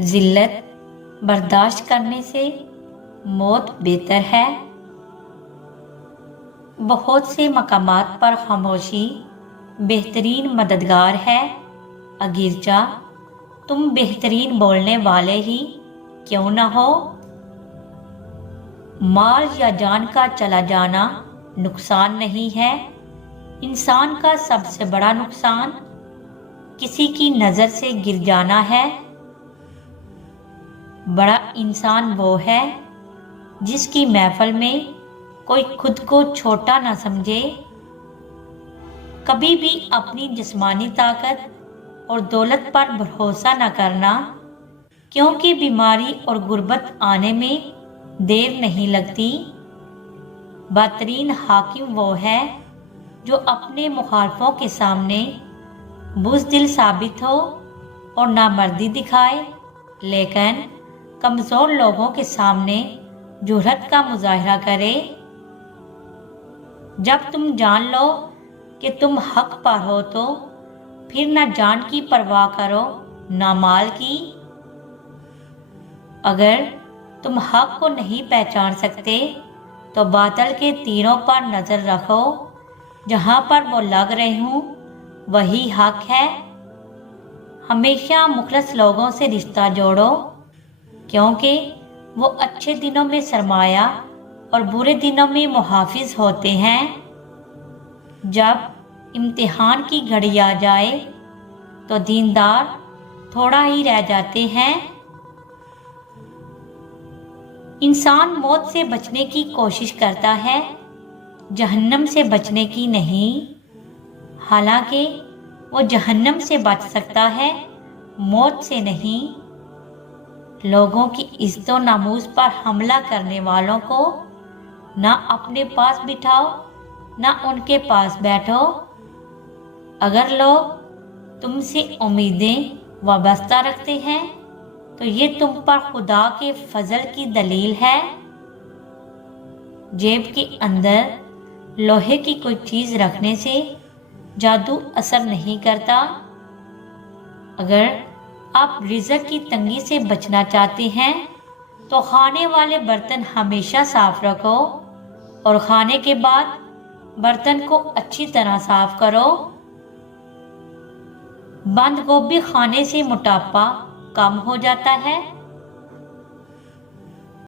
ذلت برداشت کرنے سے موت بہتر ہے۔ بہت سے مقامات پر خاموشی بہترین مددگار ہے، اگرچہ تم بہترین بولنے والے ہی کیوں نہ ہو۔ مال یا جان کا چلا جانا نقصان نہیں ہے، انسان کا سب سے بڑا نقصان کسی کی نظر سے گر جانا ہے۔ بڑا انسان وہ ہے جس کی محفل میں کوئی خود کو چھوٹا نہ سمجھے۔ کبھی بھی اپنی جسمانی طاقت اور دولت پر بھروسہ نہ کرنا، کیونکہ بیماری اور غربت آنے میں دیر نہیں لگتی۔ بہترین حاکم وہ ہے جو اپنے مخالفوں کے سامنے بزدل ثابت ہو اور نامردی دکھائے، لیکن کمزور لوگوں کے سامنے جرأت کا مظاہرہ کرے۔ جب تم جان لو کہ تم حق پر ہو تو پھر نہ جان کی پرواہ کرو نہ مال کی۔ اگر تم حق کو نہیں پہچان سکتے تو باطل کے تیروں پر نظر رکھو، جہاں پر وہ لگ رہے ہوں وہی حق ہے۔ ہمیشہ مخلص لوگوں سے رشتہ جوڑو، کیونکہ وہ اچھے دنوں میں سرمایہ اور برے دنوں میں محافظ ہوتے ہیں۔ جب امتحان کی گھڑی آ جائے تو دیندار تھوڑا ہی رہ جاتے ہیں۔ انسان موت سے بچنے کی کوشش کرتا ہے، جہنم سے بچنے کی نہیں۔ حالانکہ وہ جہنم سے بچ سکتا ہے، موت سے نہیں۔ لوگوں کی عزت و ناموس پر حملہ کرنے والوں کو نہ اپنے پاس بٹھاؤ نہ ان کے پاس بیٹھو۔ اگر لوگ تم سے امیدیں وابستہ رکھتے ہیں تو یہ تم پر خدا کے فضل کی دلیل ہے۔ جیب کے اندر لوہے کی کوئی چیز رکھنے سے جادو اثر نہیں کرتا۔ اگر آپ رزق کی تنگی سے بچنا چاہتے ہیں تو کھانے والے برتن ہمیشہ صاف رکھو اور کھانے کے بعد برتن کو اچھی طرح صاف کرو۔ بند گوبھی کھانے سے موٹاپا کم ہو جاتا ہے۔